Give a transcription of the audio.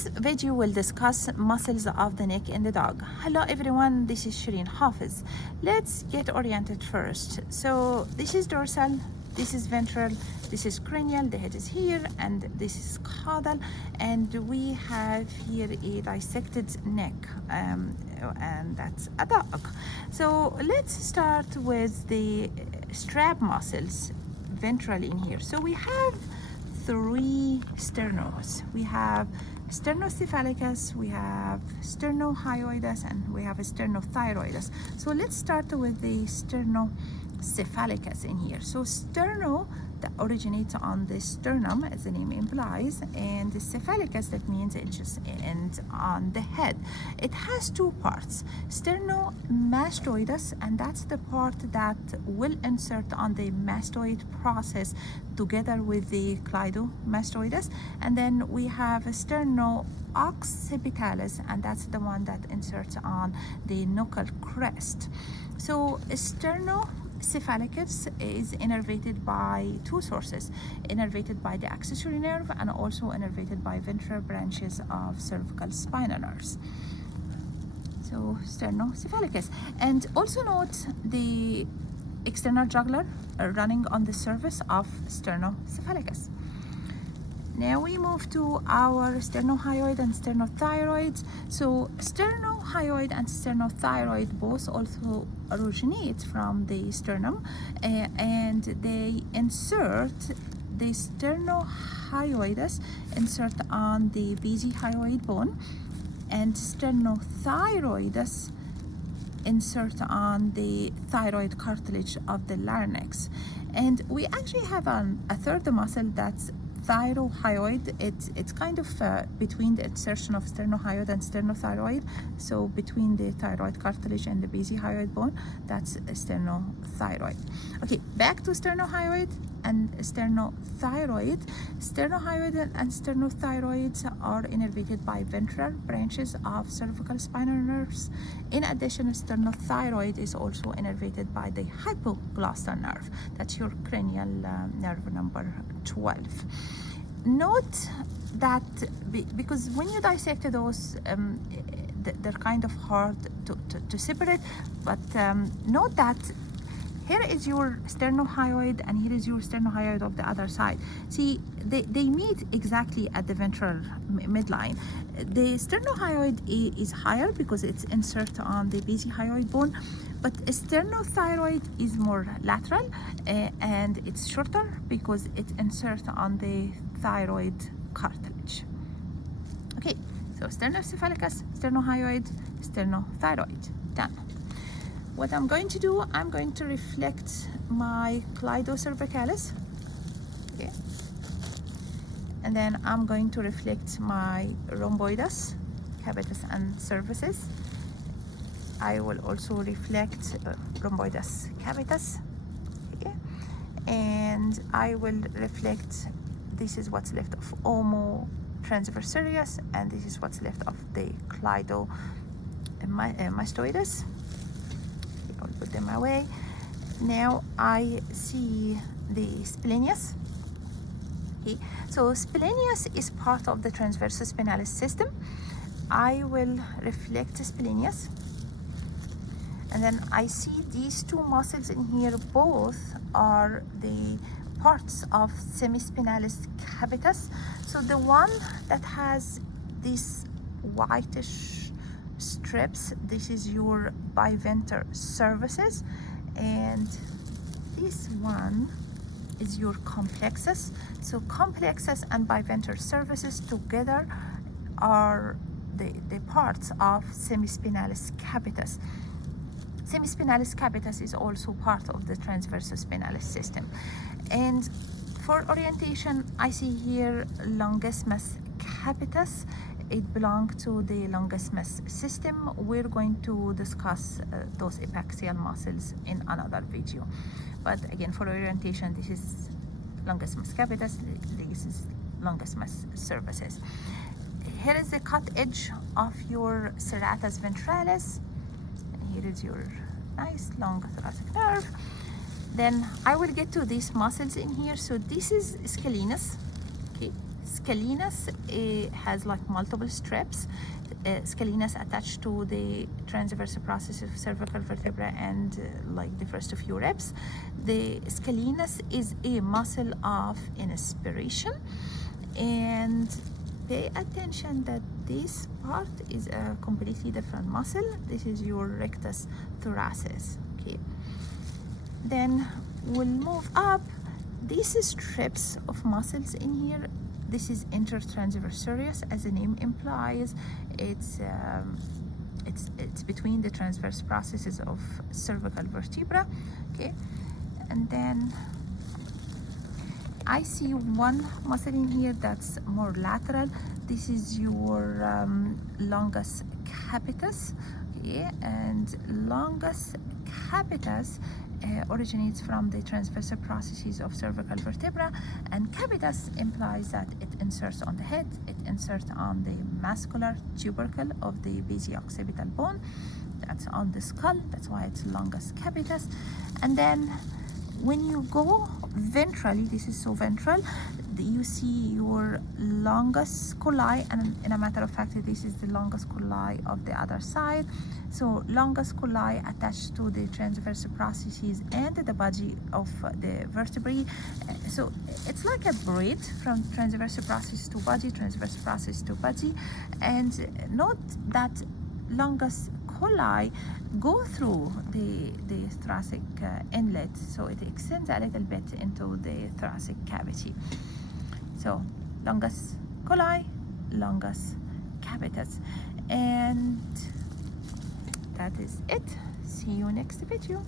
This video will discuss muscles of the neck in the dog. Hello everyone, this is Shireen Hafiz. Let's get oriented first. So this is dorsal, this is ventral, this is cranial, the head is here, and this is caudal, and we have here a dissected neck, and that's a dog. So let's start with the strap muscles ventral in here. So we have three sternos. We have sternocephalicus, we have sternohyoidus, and we have sternothyroidus. So let's start with the sternocephalicus in here. So sterno, that originates on the sternum, as the name implies, and the cephalicus, that means it just ends on the head. It has two parts, sternomastoidus, and that's the part that will insert on the mastoid process together with the cleidomastoidus, and then we have sternooccipitalis, and that's the one that inserts on the nuchal crest. So sternocephalicus is innervated by two sources, innervated by the accessory nerve and also innervated by ventral branches of cervical spinal nerves. So sternocephalicus. And also note the external jugular running on the surface of sternocephalicus. Now we move to our sternohyoid and sternothyroid. So sternohyoid and sternothyroid both also originate from the sternum, and they insert the sternohyoidus insert on the basiohyoid bone, and sternothyroidus insert on the thyroid cartilage of the larynx. And we actually have a third muscle that's thyrohyoid. It's kind of between the insertion of sternohyoid and sternothyroid, so between the thyroid cartilage and the basiohyoid bone, that's sternothyroid. Okay, back to sternohyoid and sternothyroid. Sternohyoid and sternothyroids are innervated by ventral branches of cervical spinal nerves. In addition, sternothyroid is also innervated by the hypoglossal nerve. That's your cranial nerve number 12. Note that because when you dissect those, they're kind of hard to separate, but note that here is your sternohyoid and here is your sternohyoid of the other side. See, they meet exactly at the ventral midline. The sternohyoid is higher because it's inserted on the basiohyoid bone, but sternothyroid is more lateral, and it's shorter because it's inserted on the thyroid cartilage. Okay, so sternocephalicus, sternohyoid, sternothyroid, done. What I'm going to do, I'm going to reflect my cleidocervicalis, okay, and then I'm going to reflect my rhomboidus, capitis, and cervicis. I will also reflect rhomboidus capitis, okay, and I will reflect, this is what's left of omo transversalis, and this is what's left of the cleidomastoidus. I'll put them away. Now I see the splenius. Okay, so splenius is part of the transversus spinalis system. I will reflect splenius, and then I see these two muscles in here. Both are the parts of semispinalis capitis. So the one that has this whitish strips, this is your biventer cervicis, and this one is your complexus. So complexus and biventer cervicis together are the parts of semispinalis capitis. Semispinalis capitis is also part of the transversus spinalis system. And for orientation, I see here longismus capitis. It belongs to the longismus system. We're going to discuss those epaxial muscles in another video. But again, for orientation, this is longismus capitis, this is longismus cervicis. Here is the cut edge of your serratus ventralis. And here is your nice long thoracic nerve. Then I will get to these muscles in here. So this is scalenus, okay, scalenus has like multiple strips. Scalenus attached to the transverse process of cervical vertebra and like the first few ribs. The scalenus is a muscle of inspiration, and pay attention that this part is a completely different muscle. This is your rectus thoracis. Okay, then we'll move up. These strips of muscles in here, this is intertransversoris, as the name implies. It's between the transverse processes of cervical vertebra. Okay, and then I see one muscle in here that's more lateral. This is your longus capitis. Okay, and longus capitis originates from the transverse processes of cervical vertebra, and capitis implies that it inserts on the head, it inserts on the muscular tubercle of the basioccipital bone, that's on the skull, that's why it's longus capitis. And then when you go ventrally, this is so ventral, you see your longus colli, and in a matter of fact this is the longus colli of the other side. So longus colli attached to the transverse processes and the body of the vertebrae. So it's like a braid from transverse process to body, transverse process to body. And note that longus colli go through the thoracic inlet, so it extends a little bit into the thoracic cavity. So longus colli, longus capitis, and that is it. See you next video.